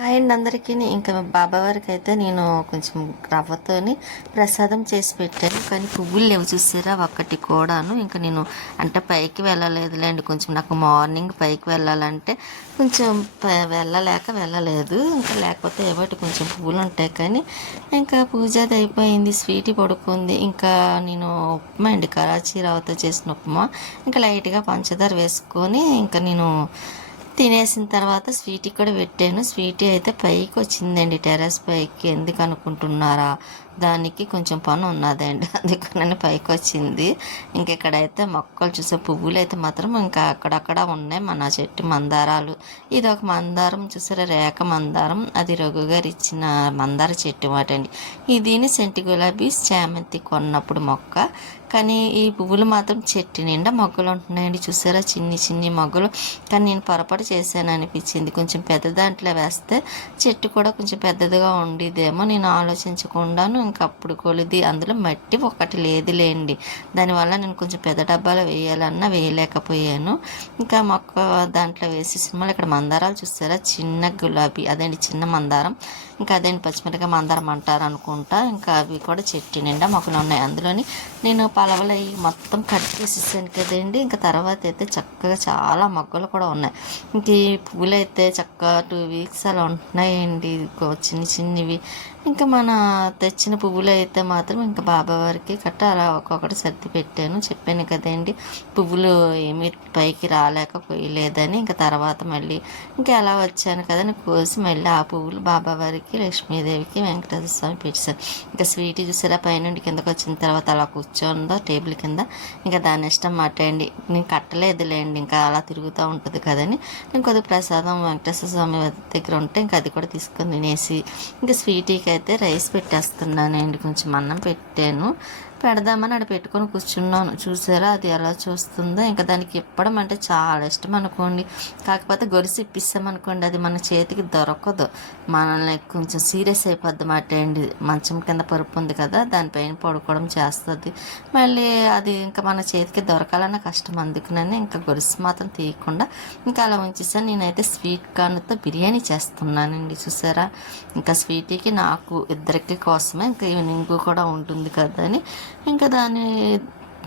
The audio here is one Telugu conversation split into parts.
హాయ్ అండి అందరికీ. ఇంకా బాబా వారికి అయితే నేను కొంచెం రవ్వతోని ప్రసాదం చేసి పెట్టాను, కానీ పువ్వులు లేవు చూసారా ఒక్కటి కూడాను. ఇంకా నేను అంటే పైకి వెళ్ళలేదులేండి, కొంచెం నాకు మార్నింగ్ పైకి వెళ్ళాలంటే కొంచెం వెళ్ళలేదు. ఇంకా లేకపోతే ఏవోటి కొంచెం పువ్వులు ఉంటాయి, కానీ ఇంకా పూజ అది అయిపోయింది, స్వీటీ పడుకుంది. ఇంకా నేను ఉప్మా అండి, కరాచీ రవ్వతో చేసిన ఉప్మా, ఇంకా లైట్గా పంచదార వేసుకొని ఇంకా నేను తినేసిన తర్వాత స్వీటీ కూడా పెట్టాను. స్వీటీ అయితే పైకి వచ్చిందండి, టెర్రస్ పైకి. ఎందుకు అనుకుంటున్నారా, దానికి కొంచెం పని ఉన్నదండి, అందుకని పైకి వచ్చింది. ఇంకెక్కడైతే మొక్కలు చూసే పువ్వులు అయితే మాత్రం ఇంకా అక్కడక్కడ ఉన్నాయి. మన చెట్టు మందారాలు, ఇది ఒక మందారం చూసారా, రేఖ మందారం, అది రఘు గారు ఇచ్చిన మందార చెట్టు మాటండి. దీని సెంటి గులాబీ చామంతి కొన్నప్పుడు మొక్క, కానీ ఈ పువ్వులు మాత్రం చెట్టు నిండా మొగ్గలు ఉంటున్నాయండి చూసారా, చిన్ని చిన్ని మొగ్గలు. కానీ నేను పొరపాటు చేశాను అనిపించింది, కొంచెం పెద్ద దాంట్లో వేస్తే చెట్టు కూడా కొంచెం పెద్దదిగా ఉండేదేమో నేను ఆలోచించకుండాను. ఇంకా అప్పుడు కొలిది అందులో మట్టి ఒకటి లేదులేండి, దానివల్ల నేను కొంచెం పెద్ద డబ్బాలో వేయాలన్నా వేయలేకపోయాను. ఇంకా మొక్క దాంట్లో వేసి సినిమాలు ఇక్కడ మందారాలు చూసారా, చిన్న గులాబీ, అదేంటి చిన్న మందారం, ఇంకా అదేంటి పచ్చిమిరపకాయ మందారం అంటారు అనుకుంటా. ఇంకా అవి కూడా చెట్టు నిండా మొక్కలు ఉన్నాయి. అందులోని నేను పలవలు అవి మొత్తం కట్ చేసేసాను కదండి. ఇంకా తర్వాత అయితే చక్కగా చాలా మొగ్గలు కూడా ఉన్నాయి. ఇంక ఈ పువ్వులు అయితే చక్కగా 2 వీక్స్ అలా ఉంటున్నాయండి, చిన్ని చిన్నవి. ఇంకా మన తెచ్చిన పువ్వులు అయితే మాత్రం ఇంకా బాబా వారికి కట్ట అలా ఒక్కొక్కటి సర్ది పెట్టాను. చెప్పాను కదండి, పువ్వులు ఏమీ పైకి రాలేక పోయలేదని. ఇంకా తర్వాత మళ్ళీ ఇంకా ఎలా వచ్చాను కదని కోసి మళ్ళీ ఆ పువ్వులు బాబా వారికి, లక్ష్మీదేవికి, వెంకటేశ్వర స్వామి పెట్టాను. ఇంకా స్వీట్ చూసారా, పైనుండి కిందకు వచ్చిన తర్వాత అలా కూర్చోందో టేబుల్ కింద. ఇంకా దాని ఇష్టం మాట అండి, నేను కట్టలేదులేండి, ఇంకా అలా తిరుగుతూ ఉంటుంది కదని నేను కొద్దిగా ప్రసాదం వెంకటేశ్వర స్వామి దగ్గర ఉంటే ఇంకా అది కూడా తీసుకొని తినేసి ఇంకా స్వీటీకి అయితే రైస్ పెట్టేస్తున్నానండి. కొంచెం అన్నం పెట్టాను, పెడదామని అక్కడ పెట్టుకొని కూర్చున్నాను. చూసారా అది ఎలా చూస్తుందో. ఇంకా దానికి ఇప్పడం అంటే చాలా ఇష్టం అనుకోండి, కాకపోతే గొలుసు ఇప్పిస్తామనుకోండి అది మన చేతికి దొరకదు, మనల్ని కొంచెం సీరియస్ అయిపోద్ది మాట అండి. మంచం కింద పరుపు ఉంది కదా, దానిపైన పడుకోవడం చేస్తుంది, మళ్ళీ అది ఇంకా మన చేతికి దొరకాలన్న కష్టం. అందుకునని ఇంకా గొలుసు మాత్రం తీయకుండా ఇంకా అలా ఉంచేసాను. నేనైతే స్వీట్ కార్న్తో బిర్యానీ చేస్తున్నానండి చూసారా. ఇంకా స్వీటీకి నాకు ఇద్దరికి కోసమే, ఇంకా ఈవినింగ్ కూడా ఉంటుంది కదా అని ఇంకా దాని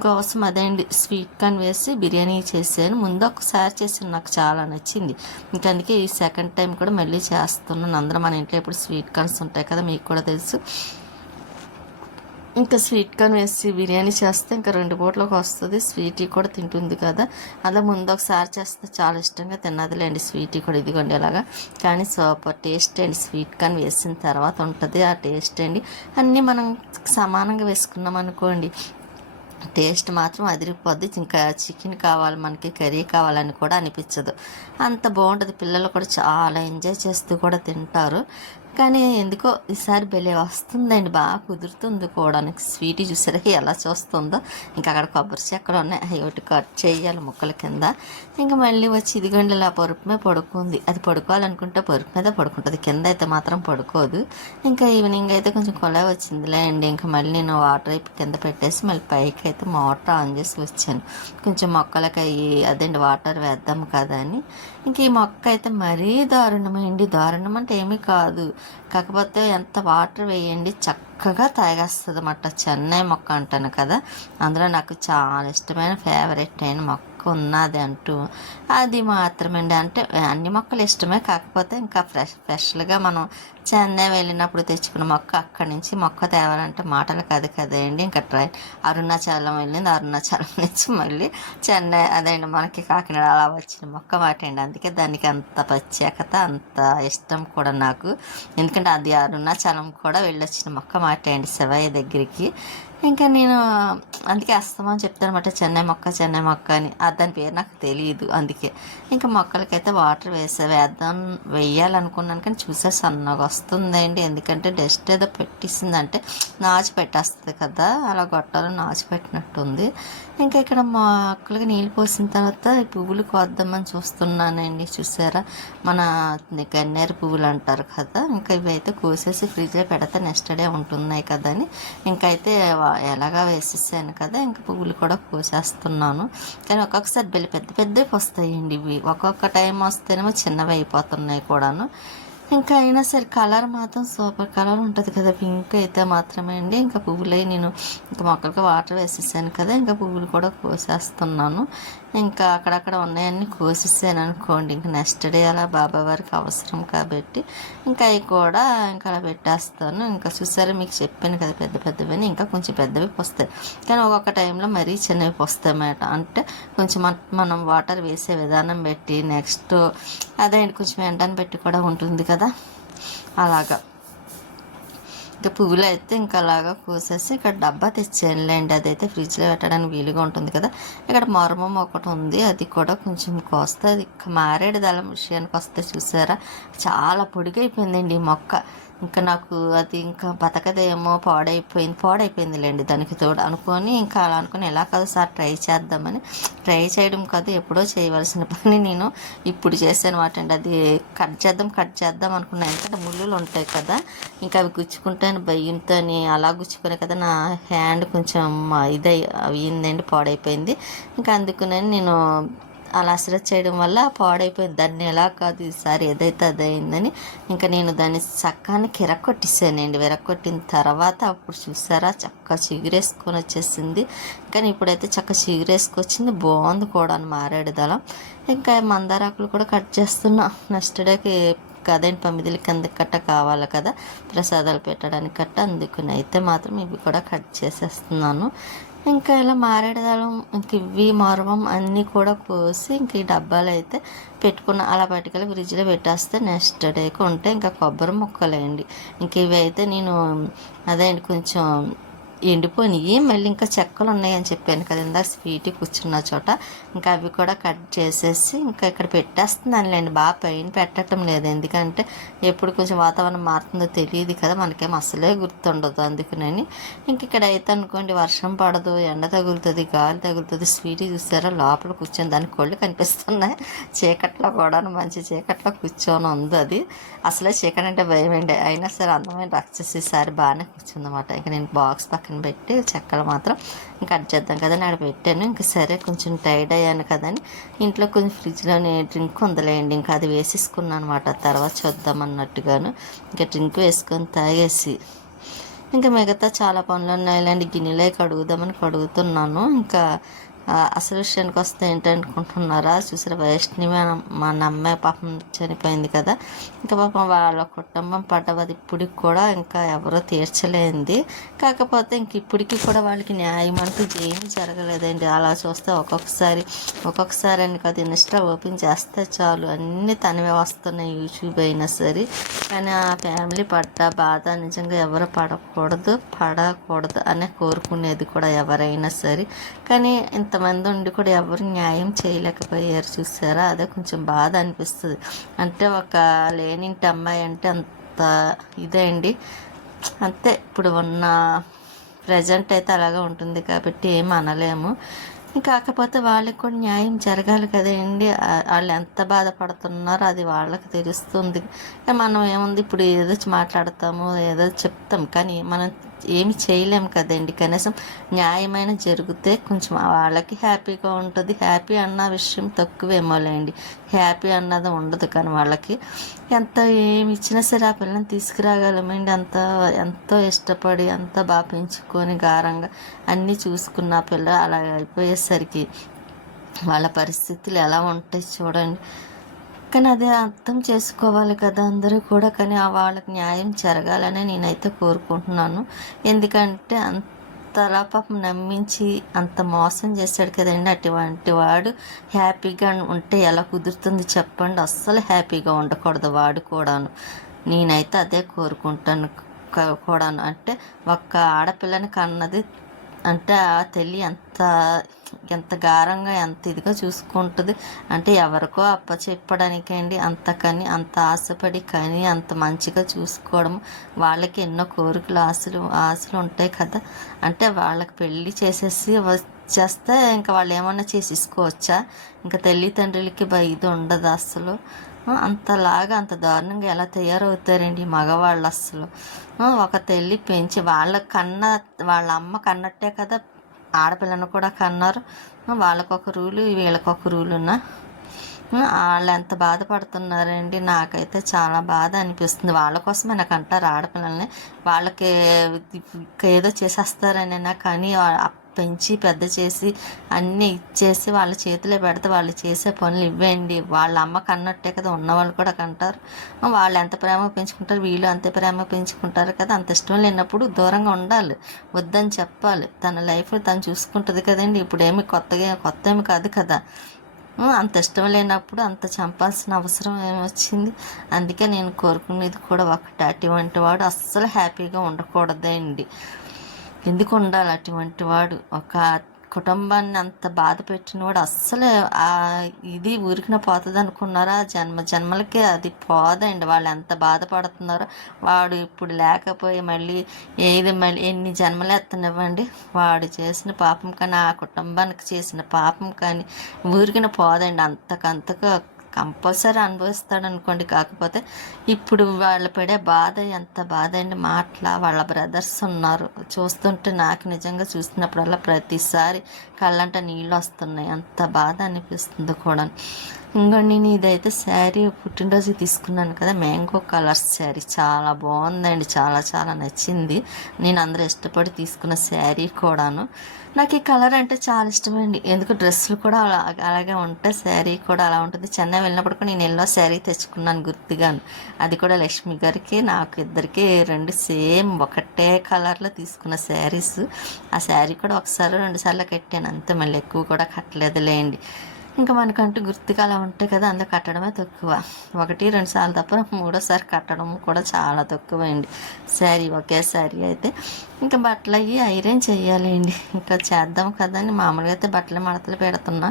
కోసం అదేంటి స్వీట్ కార్న్ వేసి బిర్యానీ చేశాను. ముందు ఒకసారి చేసాను, నాకు చాలా నచ్చింది. ఇంకా అందుకే ఈ సెకండ్ టైం కూడా మళ్ళీ చేస్తున్నాను. అందరం మన ఇంట్లో ఎప్పుడు స్వీట్ కార్న్స్ ఉంటాయి కదా, మీకు కూడా తెలుసు. ఇంకా స్వీట్ కార్న్ వేసి బిర్యానీ చేస్తే ఇంకా 2 పూటలకు వస్తుంది, స్వీటీ కూడా తింటుంది కదా. అలా ముందు ఒకసారి చేస్తే చాలా ఇష్టంగా తిన్నదిలేండి స్వీటీ కూడా. ఇదిగోండి అలాగా, కానీ సూపర్ టేస్ట్ అండి, స్వీట్ కార్న్ వేసిన తర్వాత ఉంటుంది ఆ టేస్ట్ అండి. అన్నీ మనం సమానంగా వేసుకున్నాం అనుకోండి, టేస్ట్ మాత్రం అదిరిపోద్ది. ఇంకా చికెన్ కావాలి మనకి, కర్రీ కావాలని కూడా అనిపించదు, అంత బాగుంటుంది. పిల్లలు కూడా చాలా ఎంజాయ్ చేస్తూ కూడా తింటారు. కానీ ఎందుకో ఈసారి భలే వస్తుందండి, బాగా కుదురుతుంది కూడా. స్వీట్ చూసారా ఎలా చూస్తుందో. ఇంకా అక్కడ కొబ్బరి చెక్కలు ఉన్నాయి, అవి ఒకటి కట్ చేయాలి ముక్కల కింద. ఇంకా మళ్ళీ వచ్చి ఇదిగోండి ఇలా పరుపు మీద పడుకుంది. అది పడుకోవాలనుకుంటే పరుపు మీద పడుకుంటుంది, కింద అయితే మాత్రం పడుకోదు. ఇంకా ఈవినింగ్ అయితే కొంచెం కొలాయి వచ్చిందిలే అండి. ఇంకా మళ్ళీ నేను వాటర్ అయిపు కింద పెట్టేసి మళ్ళీ పైకి అయితే మోటార్ ఆన్ చేసి వచ్చాను, కొంచెం మొక్కలకి అయ్యి అదేంటి వాటర్ వేద్దాం కదా అని. ఇంక ఈ మొక్క అయితే మరీ దారుణమండి, దారుణం అంటే ఏమీ కాదు, కాకపోతే ఎంత వాటర్ వేయండి చక్కగా తాగేస్తుంది అన్నమాట. చెన్నై మొక్క అంటాను కదా, అందులో నాకు చాలా ఇష్టమైన ఫేవరెట్ అయిన మొక్క ఉన్నది అంటూ అది మాత్రమండి. అంటే అన్ని మొక్కలు ఇష్టమే, కాకపోతే ఇంకా స్పెషల్గా మనం చెన్నై వెళ్ళినప్పుడు తెచ్చుకున్న మొక్క, అక్కడి నుంచి మొక్క తేవాలంటే మాటలు కాదు కదండి. ఇంకా అరుణాచలం వెళ్ళింది, అరుణాచలం నుంచి మళ్ళీ చెన్నై, అదేంటి మనకి కాకినాడ అలా వచ్చిన మొక్క మాట అండి. అందుకే దానికి అంత ప్రత్యేకత, అంత ఇష్టం కూడా నాకు. ఎందుకంటే అది అరుణాచలం కూడా వెళ్ళొచ్చిన మొక్క మాట అండి, శివయ్య దగ్గరికి. ఇంకా నేను అందుకే అస్తమని చెప్తాను అనమాట, చెన్నై మొక్క చెన్నై మొక్క అని. దాని పేరు నాకు తెలియదు. అందుకే ఇంకా మొక్కలకైతే వాటర్ వేయాలనుకున్నాను, కానీ చూసే సన్నగా వస్తుందండి. ఎందుకంటే డస్ట్ ఏదో పెట్టిస్తుందంటే నాచు పెట్టేస్తుంది కదా, అలా గొట్టాలు నాచు పెట్టినట్టుంది. ఇంకా ఇక్కడ మొక్కలకి నీళ్ళు పోసిన తర్వాత ఈ పువ్వులు కోద్దామని చూస్తున్నానండి. చూసారా, మన గన్నేరు పువ్వులు అంటారు కదా, ఇంకా ఇవి అయితే కోసేసి ఫ్రిడ్జ్లో పెడితే నెక్స్ట్ డే ఉంటున్నాయి కదా అని ఇంకైతే ఎలాగా వేసేసాను కదా, ఇంకా పువ్వులు కూడా కోసేస్తున్నాను. కానీ ఒక్కొక్కసారి పెద్ద పెద్దవి వస్తాయండి ఇవి, ఒక్కొక్క టైం వస్తేనేమో చిన్నవి అయిపోతున్నాయి కూడాను. ఇంకా అయినా సరే కలర్ మాత్రం సూపర్ కలర్ ఉంటుంది కదా, పింక్ అయితే మాత్రమే అండి. ఇంకా పువ్వులై నేను ఇంకా మొక్కలకి వాటర్ వేసేసాను కదా, ఇంకా పువ్వులు కూడా కోసేస్తున్నాను. ఇంకా అక్కడక్కడ ఉన్నాయన్నీ కోసేసాను అనుకోండి, ఇంకా నెక్స్ట్ డే అలా బాబా వారికి అవసరం కాబట్టి ఇంకా అవి కూడా ఇంకా అలా పెట్టేస్తాను. ఇంకా చూసారా, మీకు చెప్పాను కదా పెద్ద పెద్దవని, ఇంకా కొంచెం పెద్దవి వస్తాయి కానీ ఒక్కొక్క టైంలో మరీ చిన్నవి వస్తాయి అన్నమాట. అంటే కొంచెం మనం వాటర్ వేసే విధానం పెట్టి నెక్స్ట్ అదే కొంచెం ఎండని పెట్టి కూడా ఉంటుంది కదా, అలాగా. ఇంకా పువ్వులు అయితే ఇంకా అలాగా కోసేసి ఇక్కడ డబ్బా తెచ్చేయండి, అదైతే ఫ్రిడ్జ్లో పెట్టడానికి వీలుగా ఉంటుంది కదా. ఇక్కడ మరమం ఒకటి ఉంది, అది కూడా కొంచెం కోస్తే, అది మారేడు దళం విషయానికి వస్తే చూసారా చాలా పొడిగైపోయిందండి ఈ మొక్క. ఇంకా నాకు అది ఇంకా బతకదేమో, పాడైపోయిందిలేండి దానికి తోడు అనుకొని, ఇంకా అలా అనుకుని ఎలా కాదు సార్ ట్రై చేద్దామని, ట్రై చేయడం కాదు ఎప్పుడో చేయవలసిన పని నేను ఇప్పుడు చేశాను వాటండి. అది కట్ చేద్దాం అనుకున్నాను, ఎందుకంటే ముళ్ళులు ఉంటాయి కదా, ఇంకా అవి గుచ్చుకుంటాను భయంతో అలా గుచ్చుకునే కదా నా హ్యాండ్ కొంచెం అయిందండి, పాడైపోయింది. ఇంకా అందుకునే నేను అలా అసలు చేయడం వల్ల పాడైపోయింది. దాన్ని ఎలా కాదు ఈసారి ఏదైతే అదైందని ఇంకా నేను దాన్ని చక్కానికి విరక్కొట్టేసానండి. విరక్కొట్టిన తర్వాత అప్పుడు చూసారా చక్క చిగురేసుకొని వచ్చేసింది. కానీ ఇప్పుడైతే చక్క చిగురేసుకొచ్చింది, బాగుంది కూడా మారేడు దళం. ఇంకా మందారాకులు కూడా కట్ చేస్తున్నా నెక్స్ట్ డేకి కదండి, 9 కింద కట్ట కావాలి కదా ప్రసాదాలు పెట్టడానికి కట్ట, అందుకుని అయితే మాత్రం ఇవి కూడా కట్ చేసేస్తున్నాను. ఇంకా ఇలా మారేడుదళం ఇంక ఇవి మరవం అన్నీ కూడా కోసి ఇంక ఈ డబ్బాలు అయితే పెట్టుకున్న అలా పట్టుకెళ్ళి ఫ్రిడ్జ్లో పెట్టేస్తే నెక్స్ట్ డేకి ఉంటే ఇంకా కొబ్బరి ముక్కలేండి. ఇంక ఇవి అయితే నేను అదే అండి కొంచెం ఎండిపోయినాయి, మళ్ళీ ఇంకా చెక్కలు ఉన్నాయని చెప్పాను కదా ఇందాక స్వీట్ కూర్చున్న చోట, ఇంకా అవి కూడా కట్ చేసేసి ఇంకా ఇక్కడ పెట్టేస్తున్నానులేండి. బాగా పైన పెట్టడం లేదు, ఎందుకంటే ఎప్పుడు కొంచెం వాతావరణం మారుతుందో తెలియదు కదా, మనకేం అసలే గుర్తుండదు. అందుకునని ఇంక ఇక్కడ అయితే అనుకోండి వర్షం పడదు, ఎండ తగులుతుంది, గాలి తగులుతుంది. స్వీట్ చూసారా లోపల కూర్చొని దాని కొళ్ళు కనిపిస్తున్నాయి, చీకట్లో కూడా మంచి చీకట్లో కూర్చొని ఉంది. అది అసలే చీకటి అంటే భయమండి, అయినా సరే అందమైన రాక్షసి ఈసారి బాగానే కూర్చుందన్నమాట. ఇంకా నేను బాక్స్ పక్కన పెట్టి చెక్కలు మాత్రం కట్ చేద్దాం కదా ఆడ పెట్టాను. ఇంకా సరే కొంచెం టైర్డ్ అయ్యాను కదని ఇంట్లో కొంచెం ఫ్రిడ్జ్లోనే డ్రింక్ ఉందలేండి, ఇంకా అది వేసేసుకున్నాను అనమాట, తర్వాత చూద్దాం అన్నట్టుగాను. ఇంకా డ్రింక్ వేసుకొని తాగేసి ఇంకా మిగతా చాలా పనులు ఉన్నాయిలేండి, గిన్నెలే కడుగుతున్నాను. ఇంకా అసలు విషయానికి వస్తే ఏంటనుకుంటున్నారా, చూసారా వైష్ణవి మా నమ్మాయి పాపం చనిపోయింది కదా, ఇంకా పాపం వాళ్ళ కుటుంబం పడ్డది ఇప్పటికి కూడా ఇంకా ఎవరో తీర్చలేంది. కాకపోతే ఇంక ఇప్పటికీ కూడా వాళ్ళకి న్యాయం అంటూ ఏమీ జరగలేదండి. అలా చూస్తే ఒక్కొక్కసారి అని కాదు, ఇన్స్టా ఓపెన్ చేస్తే చాలు అన్నీ తనవే వస్తున్నాయి, యూట్యూబ్ అయినా సరే. కానీ ఆ ఫ్యామిలీ పడ్డ బాధ నిజంగా ఎవరు పడకూడదు అనే కోరుకునేది కూడా ఎవరైనా సరే. కానీ ఇంతమంది ఉండి కూడా ఎవరు న్యాయం చేయలేకపోయారు చూసారా, అదే కొంచెం బాధ అనిపిస్తుంది. అంటే ఒక లేనింటి అమ్మాయి అంటే అంత ఇదే అండి, అంతే ఇప్పుడు ఉన్న ప్రజెంట్ అయితే అలాగే ఉంటుంది కాబట్టి ఏం అనలేము. కాకపోతే వాళ్ళకి కూడా న్యాయం జరగాలి కదండి, వాళ్ళు ఎంత బాధపడుతున్నారో అది వాళ్ళకి తెలుస్తుంది. మనం ఏముంది ఇప్పుడు ఏదో మాట్లాడతాము, ఏదో చెప్తాం, కానీ మనం ఏమి చేయలేము కదండి. కనీసం న్యాయమైన జరిగితే కొంచెం వాళ్ళకి హ్యాపీగా ఉంటుంది. హ్యాపీ అన్న విషయం తక్కువేమోలేండి, హ్యాపీ అన్నది ఉండదు. కానీ వాళ్ళకి ఎంత ఏమి ఇచ్చినా సరే ఆ పిల్లని తీసుకురాగలమండి, ఎంతో ఇష్టపడి అంత బాగా పెంచుకొని గారంగా అన్నీ చూసుకున్న పిల్ల అలా అయిపోయేసరికి వాళ్ళ పరిస్థితులు ఎలా ఉంటాయి చూడండి. కానీ అదే అర్థం చేసుకోవాలి కదా అందరూ కూడా, కానీ వాళ్ళకి న్యాయం జరగాలని నేనైతే కోరుకుంటున్నాను. ఎందుకంటే అంతలా పాపం నమ్మించి అంత మోసం చేశాడు కదండి, అటువంటి వాడు హ్యాపీగా ఉంటే ఎలా కుదురుతుంది చెప్పండి, అస్సలు హ్యాపీగా ఉండకూడదు వాడు కూడాను. నేనైతే అదే కోరుకుంటాను కూడాను. అంటే ఒక్క ఆడపిల్లని కన్నది అంటే ఆ తల్లి ఎంత గారంగా ఎంత ఇదిగా చూసుకుంటుంది అంటే ఎవరికో అప్పచెప్పడానికండి, అంతకని అంత ఆశపడి కానీ అంత మంచిగా చూసుకోవడం. వాళ్ళకి ఎన్నో కోరికలు ఆశలు ఉంటాయి కదా, అంటే వాళ్ళకి పెళ్ళి చేసేసి వచ్చేస్తే ఇంకా వాళ్ళు ఏమన్నా చేసేసుకోవచ్చా, ఇంకా తల్లిదండ్రులకి ఇది ఉండదు అసలు. అంతలాగా అంత దారుణంగా ఎలా తయారవుతారండి మగవాళ్ళు అసలు. ఒక తల్లి పెంచి వాళ్ళ అమ్మ కన్నట్టే కదా ఆడపిల్లను కూడా కన్నారు, వాళ్ళకొక రూలు వీళ్ళకొక రూలున్నా వాళ్ళు ఎంత బాధపడుతున్నారండి. నాకైతే చాలా బాధ అనిపిస్తుంది. వాళ్ళ కోసమే నాకు అంటారు ఆడపిల్లల్ని. వాళ్ళకి ఏదో చేసేస్తారనైనా కానీ పెంచి పెద్ద చేసి అన్నీ ఇచ్చేసి వాళ్ళ చేతిలో పెడితే వాళ్ళు చేసే పనులు ఇవ్వండి. వాళ్ళ అమ్మకు అన్నట్టే కదా ఉన్నవాళ్ళు కూడా కంటారు. వాళ్ళు ఎంత ప్రేమ పెంచుకుంటారు, వీళ్ళు అంతే ప్రేమ పెంచుకుంటారు కదా. అంత ఇష్టం లేనప్పుడు దూరంగా ఉండాలి, వద్దని చెప్పాలి. తన లైఫ్ తను చూసుకుంటుంది కదండి. ఇప్పుడేమి కొత్త ఏమి కాదు కదా. అంత ఇష్టం లేనప్పుడు అంత చంపాల్సిన అవసరం ఏమొచ్చింది? అందుకే నేను కోరుకునేది కూడా ఒకటి, అటువంటి వాడు అస్సలు హ్యాపీగా ఉండకూడదండి. ఎందుకు ఉండాలి అటువంటి వాడు? ఒక కుటుంబాన్ని అంత బాధ పెట్టినవాడు అస్సలు ఇది ఊరికిన పోతుంది అనుకున్నారా? జన్మలకి అది పోదండి. వాళ్ళు ఎంత బాధపడుతున్నారో. వాడు ఇప్పుడు లేకపోయి మళ్ళీ ఎన్ని జన్మలు ఎత్తనివ్వండి, వాడు చేసిన పాపం కానీ ఆ కుటుంబానికి చేసిన పాపం కానీ ఊరికిన పోదండి. అంతకంతకు కంపల్సరీ అనుభవిస్తాడు అనుకోండి. కాకపోతే ఇప్పుడు వాళ్ళు పడే బాధ ఎంత బాధ అండి. వాళ్ళ బ్రదర్స్ ఉన్నారు, చూస్తుంటే నాకు నిజంగా చూసినప్పుడల్లా ప్రతిసారి కళ్ళంట నీళ్ళు వస్తున్నాయి. అంత బాధ అనిపిస్తుంది కూడా. ఇంకోండి, నేను ఇదైతే శారీ పుట్టినరోజు తీసుకున్నాను కదా, మ్యాంగో కలర్ శారీ చాలా బాగుందండి. చాలా చాలా నచ్చింది. నేను అందరూ ఇష్టపడి తీసుకున్న శారీ కూడాను. నాకు ఈ కలర్ అంటే చాలా ఇష్టమండి. ఎందుకు డ్రెస్సులు కూడా అలాగే ఉంటాయి, శారీ కూడా అలా ఉంటుంది. చెన్నై వెళ్ళినప్పుడు కూడా నేను ఎల్లో శారీ తెచ్చుకున్నాను గుర్తుగాను. అది కూడా లక్ష్మి గారికి నాకు ఇద్దరికి రెండు సేమ్ ఒకటే కలర్లో తీసుకున్న శారీస్. ఆ శారీ కూడా ఒకసారి 2 సార్లు కట్టాను అంతే, మళ్ళీ ఎక్కువ కూడా కట్టలేదులేండి. ఇంకా మనకంటూ గుర్తుగా అలా ఉంటాయి కదా, అందులో కట్టడమే తక్కువ. 1-2 సార్లు తప్ప మూడోసారి కట్టడం కూడా చాలా తక్కువ అండి శారీ. ఒకే శారీ అయితే ఇంకా బట్టలు అవి ఐరన్ చేయాలండి. ఇంకా చేద్దాం కదా అని మామూలుగా అయితే బట్టలు మడతలు పెడుతున్నా.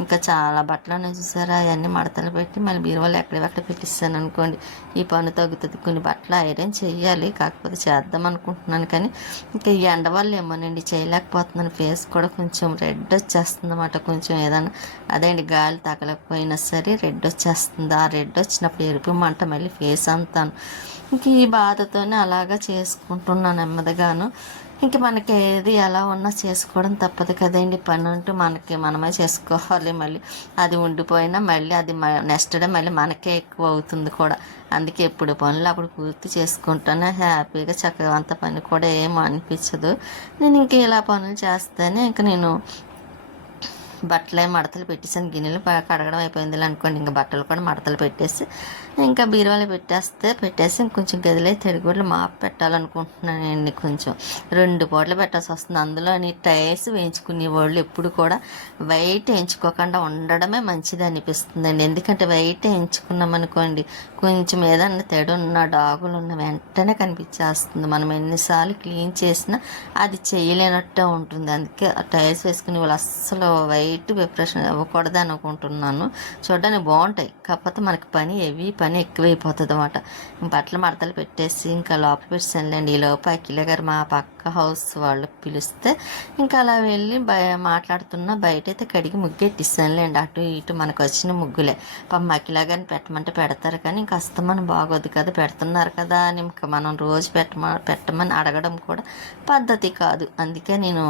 ఇంకా చాలా బట్టలు ఉన్నాయి చూసారా, అవన్నీ మడతలు పెట్టి మళ్ళీ బీరువాళ్ళు ఎక్కడెక్కడ పెట్టిస్తాను అనుకోండి. ఈ పని తగ్గుతుంది. కొన్ని బట్టలు ఐరన్ చేయాలి, కాకపోతే చేద్దాం అనుకుంటున్నాను. కానీ ఇంకా ఈ ఎండ వల్ల ఏమోనండి చేయలేకపోతున్నాను. ఫేస్ కూడా కొంచెం రెడ్ వచ్చేస్తుంది అన్నమాట. కొంచెం ఏదైనా అదేండి గాలి తగలకపోయినా సరే రెడ్ వచ్చేస్తుంది. ఆ రెడ్ వచ్చినప్పుడు ఎరుపు మంట మళ్ళీ ఫేస్ అంతాను. ఇంక ఈ బాధతోనే అలాగా చేసుకుంటున్నాను నెమ్మదిగాను. ఇంక మనకి ఏది ఎలా ఉన్నా చేసుకోవడం తప్పదు కదండి. పని అంటూ మనమే చేసుకోవాలి. మళ్ళీ అది ఉండిపోయినా మళ్ళీ అది నెక్స్ట్ డే మళ్ళీ మనకే ఎక్కువ అవుతుంది కూడా. అందుకే ఎప్పుడు పనులు అప్పుడు పూర్తి చేసుకుంటానే హ్యాపీగా చక్కగా అంత పని కూడా ఏం అనిపించదు. నేను ఇంక ఇలా పనులు చేస్తేనే ఇంక నేను బట్టలు మడతలు పెట్టేసాను. గిన్నెలు కడగడం అయిపోయింది అనుకోండి. ఇంకా బట్టలు కూడా మడతలు పెట్టేసి ఇంకా బీరువాలో పెట్టేసి ఇంకొంచెం గదిలో తెరుగుళ్ళు మాపు పెట్టాలనుకుంటున్నానండి. కొంచెం 2 పూటలు పెట్టాల్సి వస్తుంది. అందులోని టైల్స్ వేయించుకునే వాళ్ళు ఎప్పుడు కూడా వైట్ వేయించుకోకుండా ఉండడమే మంచిది అనిపిస్తుందండి. ఎందుకంటే వైట్ వేయించుకున్నాం అనుకోండి, కొంచెం ఏదన్నా తెడున్న డాగులు ఉన్న వెంటనే కనిపించేస్తుంది. మనం ఎన్నిసార్లు క్లీన్ చేసినా అది చేయలేనట్టే ఉంటుంది. అందుకే టైల్స్ వేసుకునే వాళ్ళు అస్సలు వైట్ ప్రిపరేషన్ ఇవ్వకూడదు అనుకుంటున్నాను. చూడడానికి బాగుంటాయి, కాకపోతే మనకి పని ఎక్కువైపోతుంది అన్నమాట. బట్టలు మడతలు పెట్టేసి ఇంకా లోపల పెట్టానులేండి. ఈ లోపు అఖిల గారు మా పక్క హౌస్ వాళ్ళు పిలిస్తే ఇంకా అలా వెళ్ళి మాట్లాడుతున్నా. బయట అయితే కడిగి ముగ్గెట్టిస్తానులేండి. అటు ఇటు మనకు వచ్చిన ముగ్గులే. పాపం అఖిల గారిని పెట్టమంటే పెడతారు కానీ ఇంకా అస్తమానం బాగోదు కదా. పెడుతున్నారు కదా అని ఇంకా మనం రోజు పెట్టమని అడగడం కూడా పద్ధతి కాదు. అందుకే నేను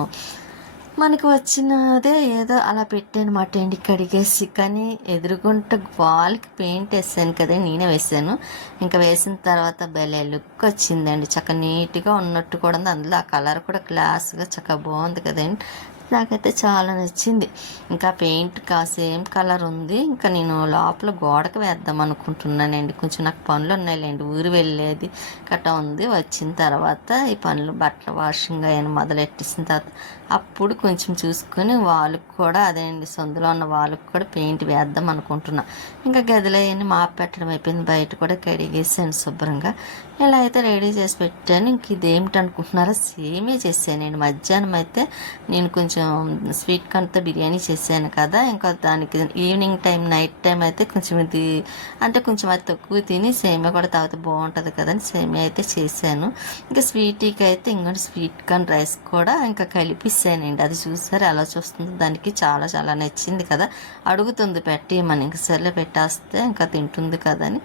మనకు వచ్చినదే ఏదో అలా పెట్టానమాట అండి కడిగేసి. కానీ ఎదురుగుంట వాల్కి పెయింట్ వేసాను కదా, నేనే వేసాను. ఇంకా వేసిన తర్వాత భలే లుక్ వచ్చిందండి. చక్కగా నీట్గా ఉన్నట్టు కూడా ఉంది. అందులో ఆ కలర్ కూడా క్లాస్గా చక్కగా బాగుంది కదండి. నాకైతే చాలా నచ్చింది. ఇంకా పెయింట్ సేమ్ కలర్ ఉంది. ఇంకా నేను లోపల గోడకు వేద్దాం అనుకుంటున్నానండి. కొంచెం నాకు పనులు ఉన్నాయిలేండి, ఊరు వెళ్ళేది కట్ట ఉంది. వచ్చిన తర్వాత ఈ పనులు బట్టల వాషింగ్ అయిన మొదలెట్టేసిన తర్వాత అప్పుడు కొంచెం చూసుకొని వాళ్ళకి కూడా అదేండి సందులో ఉన్న వాళ్ళకి కూడా పెయింట్ వేద్దాం అనుకుంటున్నా. ఇంకా గదిలో అవన్నీ మాపు పెట్టడం అయిపోయింది. బయట కూడా కడిగేసాను శుభ్రంగా. ఇలా అయితే రెడీ చేసి పెట్టాను. ఇంక ఇదేమిటి అనుకుంటున్నారా, సేమే చేశానండి. మధ్యాహ్నం అయితే నేను కొంచెం స్వీట్ కార్న్తో బిర్యానీ చేశాను కదా, ఇంకా దానికి ఈవినింగ్ టైం నైట్ టైం అయితే కొంచెం ఇది అంటే కొంచెం అది తక్కువ తిని సేమియా కూడా తాగితే బాగుంటుంది కదని సేమియా అయితే చేశాను. ఇంకా స్వీట్కి అయితే ఇంకోటి స్వీట్ కార్న్ రైస్ కూడా ఇంకా కలిపిస్తానండి. అది చూసారు ఎలా చూస్తుందో, దానికి చాలా చాలా నచ్చింది కదా. అడుగుతుంది పెట్టి మనం ఇంక సర్లే పెట్టేస్తే ఇంకా తింటుంది కదని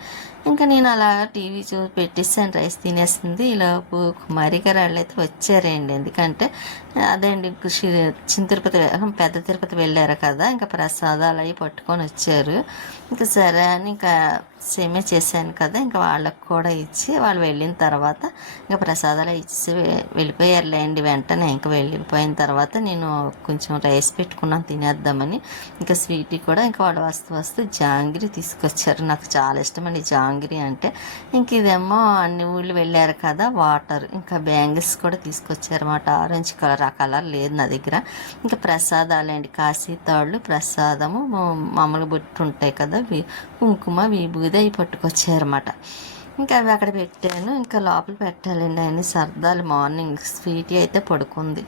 ఇంకా నేను అలా టీవీ పెట్టేసాను, రైస్ తినేస్తుంది. ఈలోపు కుమారి గారు వాళ్ళు అయితే వచ్చారండి. ఎందుకంటే అదే అండి చిన్న తిరుపతి పెద్ద తిరుపతి వెళ్ళారు కదా, ఇంకా ప్రసాదాలు అవి పట్టుకొని వచ్చారు. ఇంకా సరే అని ఇంకా సేమే చేశాను కదా, ఇంకా వాళ్ళకు కూడా ఇచ్చి వాళ్ళు వెళ్ళిన తర్వాత ఇంకా ప్రసాదాలు ఇచ్చి వెళ్ళిపోయారులేండి. వెంటనే ఇంకా వెళ్ళిపోయిన తర్వాత నేను కొంచెం రైస్ పెట్టుకున్నాను తినేద్దామని. ఇంకా స్వీట్ కూడా ఇంకా వాళ్ళు వస్తూ జాంగిరి తీసుకొచ్చారు. నాకు చాలా ఇష్టమండి జాంగిరి అంటే. ఇంక ఇదేమో అన్ని ఊళ్ళు వెళ్ళారు కదా, వాటర్ ఇంకా బ్యాంగిల్స్ కూడా తీసుకొచ్చారు అన్నమాట. ఆరెంజ్ కలర్, ఆ కలర్ లేదు నా దగ్గర. ఇంకా ప్రసాదాలండి, కాశీ తాళ్ళు ప్రసాదము, మామూలుగా బొట్టు ఉంటాయి కదా, కుంకుమ విభూది అవి పట్టుకొచ్చారన్నమాట. ఇంకా అవి అక్కడ పెట్టాను. ఇంకా లోపల పెట్టాలండి అన్ని సర్దాలు. మార్నింగ్ స్వీటీ అయితే పడుకుంది.